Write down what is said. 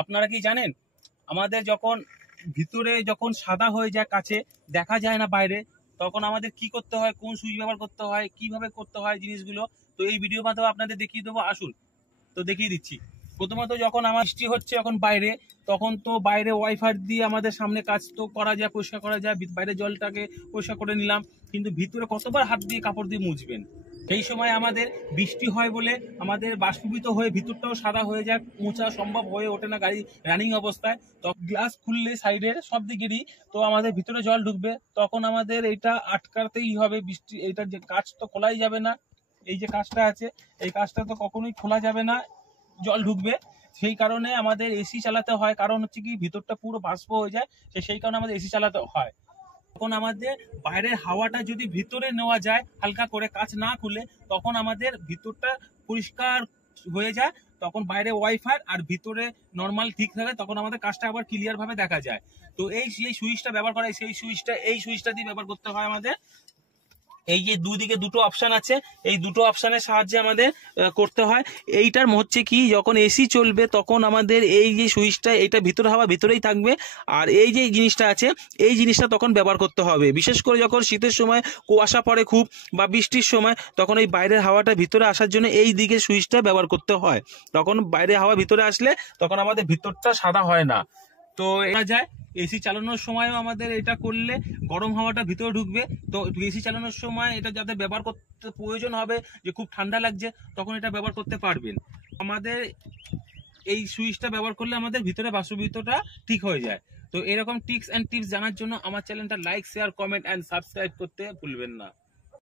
আপনারা কি জানেন আমাদের যখন ভিতরে যখন সাদা হয়ে যায়, কাছে দেখা যায় না বাইরে, তখন আমাদের কি করতে হয়, কোন সুইচ ব্যবহার করতে হয়, কিভাবে করতে হয় জিনিসগুলো, তো এই ভিডিও মাধ্যমে আপনাদের দেখিয়ে দেবো। আসুন তো দেখিয়ে দিচ্ছি। প্রথমত যখন আমার বৃষ্টি হচ্ছে যখন বাইরে, তখন তো বাইরে ওয়াইফাই দিয়ে আমাদের সামনে কাজ তো করা যায়, পরিষ্কার করা যায়, বাইরে জলটাকে পরিষ্কার করে নিলাম, কিন্তু ভিতরে কতবার হাত দিয়ে কাপড় দিয়ে মুছবেন। সেই সময় আমাদের বৃষ্টি হয় বলে আমাদের বাষ্পীভূত হয়ে ভিতরটাও সাদা হয়ে যায়, মোছা সম্ভব হয়ে ওঠে না গাড়ি রানিং অবস্থায়। তো গ্লাস খুললে সাইডের সব দিকেরই তো আমাদের ভিতরে জল ঢুকবে, তখন আমাদের এটা আটকাতেই হবে। বৃষ্টি এইটার যে কাজ তো খোলাই যাবে না, এই যে কাজটা আছে এই কাজটা তো কখনোই খোলা যাবে না, জল ঢুকবে। সেই কারণে আমাদের এসি চালাতে হয়, কারণ হচ্ছে কি ভিতরটা পুরো বাষ্প হয়ে যায়, সেই কারণে আমাদের এসি চালাতে হয়। তখন আমাদের বাইরের হাওয়াটা যদি ভিতরে নেওয়া যায় হালকা করে, কাজ না খুলে, তখন আমাদের ভিতরটা পরিষ্কার হয়ে যায়, তখন বাইরে ওয়াইফাই আর ভিতরে নর্মাল ঠিক থাকে, তখন আমাদের কাজটা আবার ক্লিয়ার ভাবে দেখা যায়। তো এই সুইচটা ব্যবহার করা, সেই সুইচটা এই সুইচটা দিয়ে ব্যবহার করতে হয় আমাদের। এই যে দুদিকে দুটো অপশন আছে, এই দুটো অপশনের সাহায্যে আমাদের করতে হয়। এইটার হচ্ছে কি, যখন এসি চলবে তখন আমাদের এই যে সুইচটা, এটা ভিতরে হাওয়া ভিতরেই থাকবে, আর এই যে জিনিসটা আছে এই জিনিসটা তখন ব্যবহার করতে হবে। বিশেষ করে যখন শীতের সময় কুয়াশা পড়ে খুব, বা বৃষ্টির সময়, তখন এই বাইরের হাওয়াটা ভিতরে আসার জন্য এই দিকে সুইচটা ব্যবহার করতে হয়। তখন বাইরের হাওয়া ভিতরে আসলে তখন আমাদের ভিতরটা সাদা হয় না। তো এটা যায় এসি চালানোর সময়ও আমাদের এটা করলে গরম হাওয়াটা ভিতরে ঢুকবে। তো এসি চালানোর সময় এটা যাতে ব্যবহার করতে প্রয়োজন হবে, যে খুব ঠান্ডা লাগছে, তখন এটা ব্যবহার করতে পারবেন। আমাদের এই সুইচটা ব্যবহার করলে আমাদের ভিতরে বাষ্পীভূতটা ঠিক হয়ে যায়। তো এরকম টিপস অ্যান্ড টিপস জানার জন্য আমার চ্যানেলটা like, share, comment and subscribe করতে ভুলবেন না।